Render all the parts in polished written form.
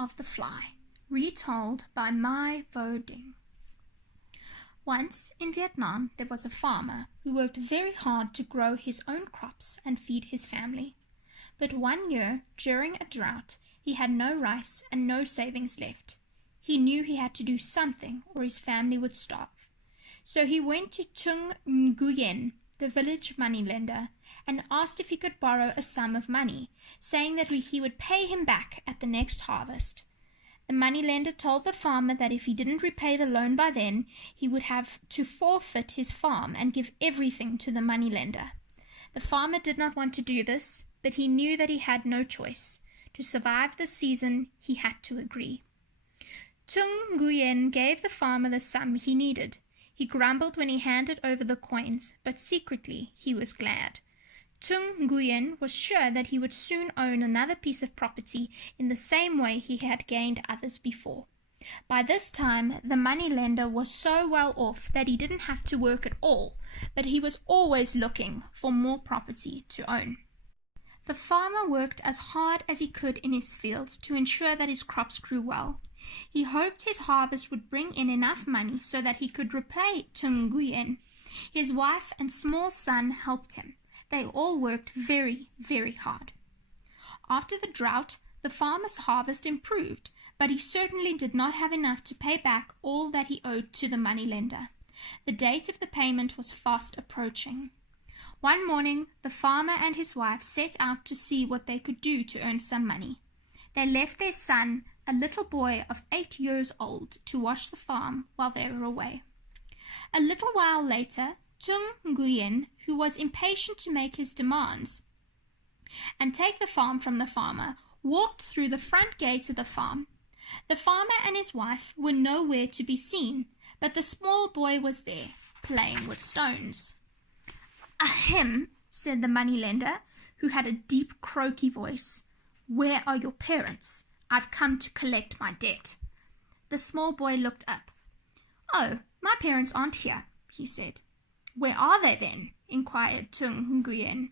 of the Fly, retold by Mai Vo Ding. Once in Vietnam there was a farmer who worked very hard to grow his own crops and feed his family. But one year, during a drought, he had no rice and no savings left. He knew he had to do something or his family would starve. So he went to Tung Nguyen, the village moneylender, and asked if he could borrow a sum of money, saying that he would pay him back at the next harvest. The moneylender told the farmer that if he didn't repay the loan by then, he would have to forfeit his farm and give everything to the moneylender. The farmer did not want to do this, but he knew that he had no choice. To survive the season, he had to agree. Tung Nguyen gave the farmer the sum he needed. He grumbled when he handed over the coins, but secretly he was glad. Tung Nguyen was sure that he would soon own another piece of property in the same way he had gained others before. By this time, the moneylender was so well off that he didn't have to work at all, but he was always looking for more property to own. The farmer worked as hard as he could in his fields to ensure that his crops grew well. He hoped his harvest would bring in enough money so that he could repay Tung Nguyen. His wife and small son helped him. They all worked very, very hard. After the drought, the farmer's harvest improved, but he certainly did not have enough to pay back all that he owed to the moneylender. The date of the payment was fast approaching. One morning, the farmer and his wife set out to see what they could do to earn some money. They left their son, a little boy of 8 years old, to watch the farm while they were away. A little while later, Tung Nguyen, who was impatient to make his demands and take the farm from the farmer, walked through the front gate of the farm. The farmer and his wife were nowhere to be seen, but the small boy was there, playing with stones. "Ahem," said the moneylender, who had a deep, croaky voice. "Where are your parents? I've come to collect my debt." The small boy looked up. "Oh, my parents aren't here," he said. "Where are they then?" inquired Tung Nguyen.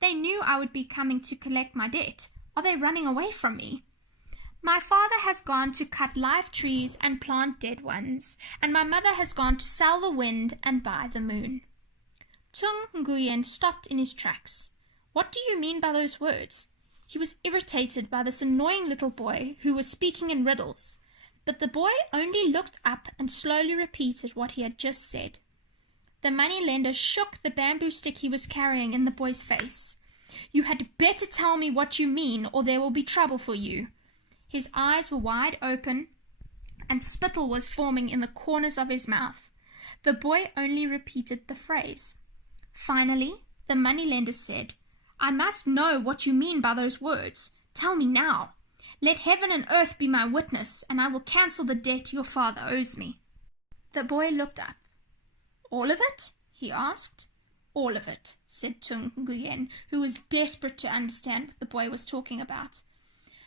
"They knew I would be coming to collect my debt. Are they running away from me?" "My father has gone to cut live trees and plant dead ones, and my mother has gone to sell the wind and buy the moon." Tung Nguyen stopped in his tracks. What do you mean by those words? He was irritated by this annoying little boy who was speaking in riddles, but the boy only looked up and slowly repeated what he had just said. The moneylender shook the bamboo stick he was carrying in the boy's face. "You had better tell me what you mean, or there will be trouble for you." His eyes were wide open, and spittle was forming in the corners of his mouth. The boy only repeated the phrase. Finally, the moneylender said, "I must know what you mean by those words. Tell me now. Let heaven and earth be my witness, and I will cancel the debt your father owes me." The boy looked up. "All of it?" he asked. "All of it," said Tung Nguyen, who was desperate to understand what the boy was talking about.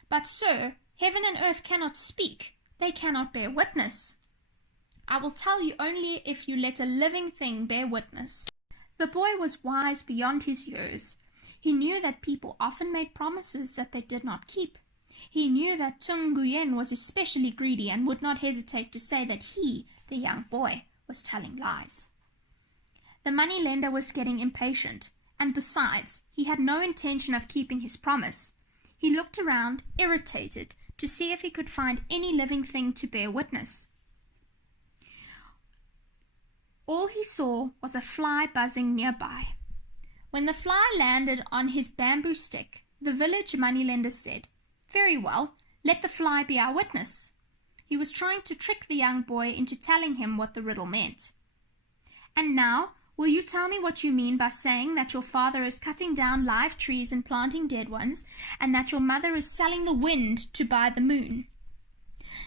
"But, sir, heaven and earth cannot speak. They cannot bear witness." "I will tell you only if you let a living thing bear witness." The boy was wise beyond his years. He knew that people often made promises that they did not keep. He knew that Tung Nguyen was especially greedy and would not hesitate to say that he, the young boy, was telling lies. The moneylender was getting impatient, and besides, he had no intention of keeping his promise. He looked around, irritated, to see if he could find any living thing to bear witness. All he saw was a fly buzzing nearby. When the fly landed on his bamboo stick, the village moneylender said, "Very well, let the fly be our witness." He was trying to trick the young boy into telling him what the riddle meant. "And now, will you tell me what you mean by saying that your father is cutting down live trees and planting dead ones, and that your mother is selling the wind to buy the moon?"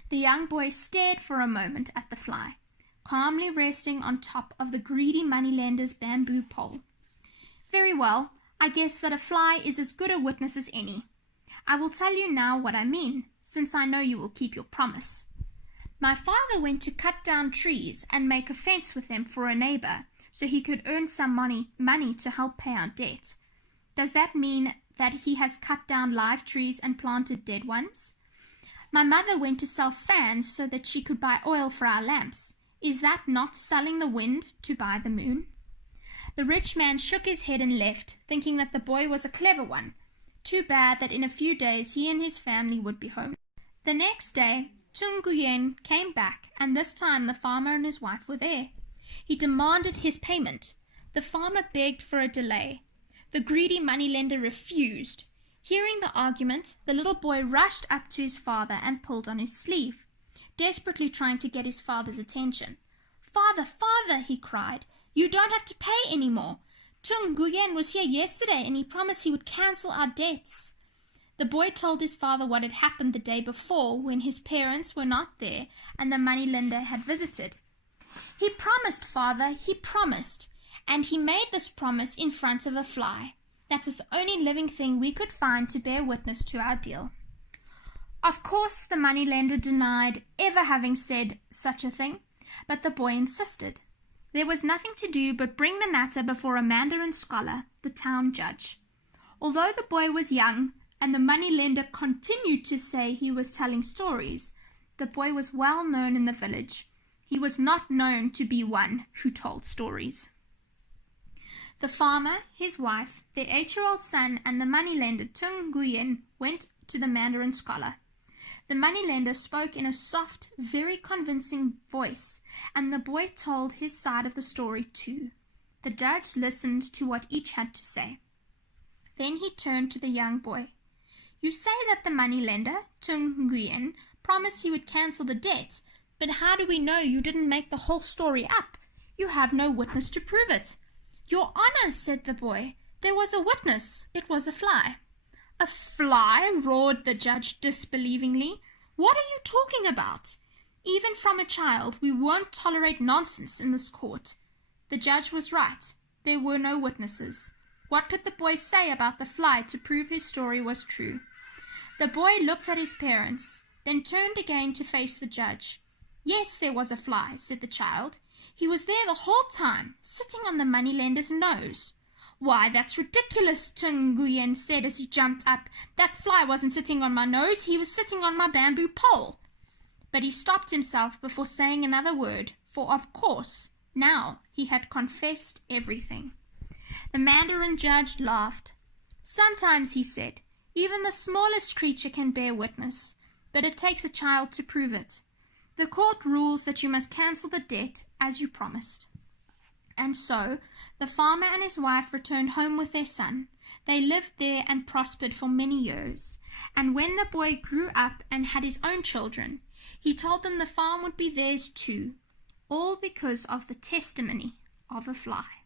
The young boy stared for a moment at the fly, calmly resting on top of the greedy moneylender's bamboo pole. "Very well, I guess that a fly is as good a witness as any. I will tell you now what I mean, since I know you will keep your promise. My father went to cut down trees and make a fence with them for a neighbor, so he could earn some money to help pay our debt. Does that mean that he has cut down live trees and planted dead ones?" My mother went to sell fans so that she could buy oil for our lamps. Is that not selling the wind to buy the moon?" The rich man shook his head and left, thinking that the boy was a clever one. Too bad that in a few days he and his family would be home. The next day, Tung Nguyen came back, and this time the farmer and his wife were there. He demanded his payment. The farmer begged for a delay. The greedy moneylender refused. Hearing the argument, the little boy rushed up to his father and pulled on his sleeve, desperately trying to get his father's attention. "Father, father," he cried, "you don't have to pay any more. Tung Nguyen was here yesterday and he promised he would cancel our debts." The boy told his father what had happened the day before when his parents were not there and the moneylender had visited. "He promised, father, he promised. And he made this promise in front of a fly. That was the only living thing we could find to bear witness to our deal." Of course, the moneylender denied ever having said such a thing, but the boy insisted. There was nothing to do but bring the matter before a Mandarin scholar, the town judge. Although the boy was young, and the moneylender continued to say he was telling stories, the boy was well known in the village. He was not known to be one who told stories. The farmer, his wife, their 8-year-old son, and the moneylender Tung Nguyen went to the Mandarin scholar. The moneylender spoke in a soft, very convincing voice, and the boy told his side of the story too. The judge listened to what each had to say. Then he turned to the young boy. "You say that the moneylender, Tung Nguyen, promised he would cancel the debt, but how do we know you didn't make the whole story up? You have no witness to prove it." "Your Honor," said the boy, "there was a witness. It was a fly." "A fly?" roared the judge disbelievingly. "What are you talking about? Even from a child, we won't tolerate nonsense in this court." The judge was right. There were no witnesses. What could the boy say about the fly to prove his story was true? The boy looked at his parents, then turned again to face the judge. "Yes, there was a fly," said the child. "He was there the whole time, sitting on the moneylender's nose." "Why, that's ridiculous," Tung Nguyen said as he jumped up. "That fly wasn't sitting on my nose, he was sitting on my bamboo pole." But he stopped himself before saying another word, for of course, now he had confessed everything. The Mandarin judge laughed. "Sometimes," he said, "even the smallest creature can bear witness, but it takes a child to prove it. The court rules that you must cancel the debt as you promised." And so the farmer and his wife returned home with their son. They lived there and prospered for many years. And when the boy grew up and had his own children, he told them the farm would be theirs too, all because of the testimony of a fly.